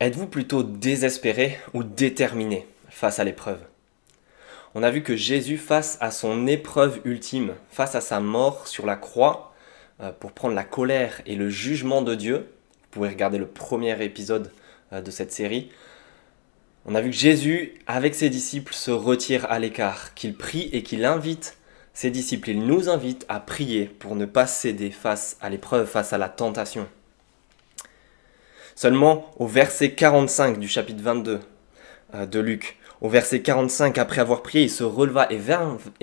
Êtes-vous plutôt désespéré ou déterminé face à l'épreuve? On a vu que Jésus, face à son épreuve ultime, face à sa mort sur la croix, pour prendre la colère et le jugement de Dieu, vous pouvez regarder le premier épisode de cette série, on a vu que Jésus, avec ses disciples, se retire à l'écart, qu'il prie et qu'il invite ses disciples, il nous invite à prier pour ne pas céder face à l'épreuve, face à la tentation. Seulement au verset 45 du chapitre 22 de Luc, au verset 45, après avoir prié, il se releva et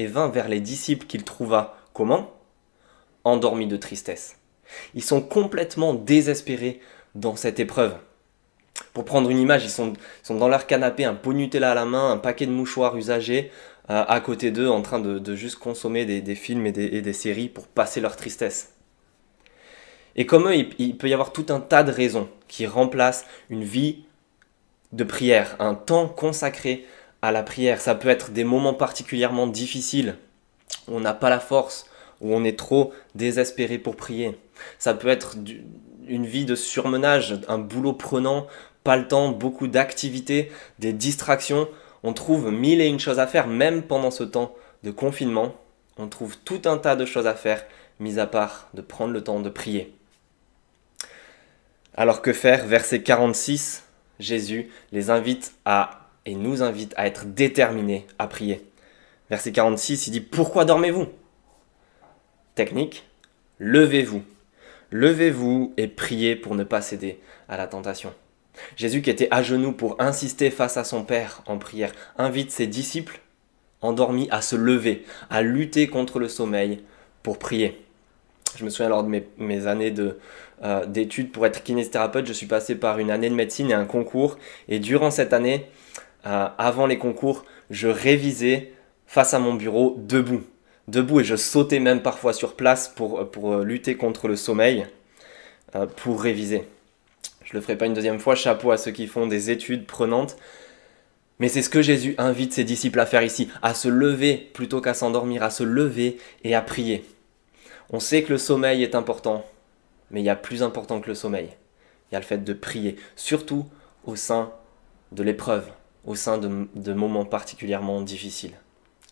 vint vers les disciples qu'il trouva comment? Endormis de tristesse. Ils sont complètement désespérés dans cette épreuve. Pour prendre une image, ils sont dans leur canapé, un pot Nutella à la main, un paquet de mouchoirs usagés à côté d'eux, en train de juste consommer des films et des séries pour passer leur tristesse. Et comme eux, il peut y avoir tout un tas de raisons qui remplacent une vie de prière, un temps consacré à la prière. Ça peut être des moments particulièrement difficiles, où on n'a pas la force, où on est trop désespéré pour prier. Ça peut être une vie de surmenage, un boulot prenant, pas le temps, beaucoup d'activités, des distractions. On trouve mille et une choses à faire, même pendant ce temps de confinement. On trouve tout un tas de choses à faire, mis à part de prendre le temps de prier. Alors que faire? Verset 46, Jésus les invite et nous invite à être déterminés à prier. Verset 46, il dit: Pourquoi dormez-vous? Technique, levez-vous. Levez-vous et priez pour ne pas céder à la tentation. Jésus, qui était à genoux pour insister face à son Père en prière, invite ses disciples endormis à se lever, à lutter contre le sommeil pour prier. Je me souviens, lors de mes années d'études pour être kinésithérapeute, je suis passé par une année de médecine et un concours. Et durant cette année, avant les concours, je révisais face à mon bureau debout. Debout, et je sautais même parfois sur place pour lutter contre le sommeil, pour réviser. Je ne le ferai pas une deuxième fois, chapeau à ceux qui font des études prenantes. Mais c'est ce que Jésus invite ses disciples à faire ici, à se lever plutôt qu'à s'endormir, à se lever et à prier. On sait que le sommeil est important, mais il y a plus important que le sommeil. Il y a le fait de prier, surtout au sein de l'épreuve, au sein de moments particulièrement difficiles.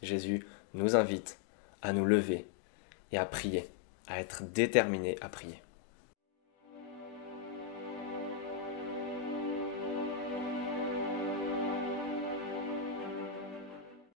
Jésus nous invite à nous lever et à prier, à être déterminés à prier.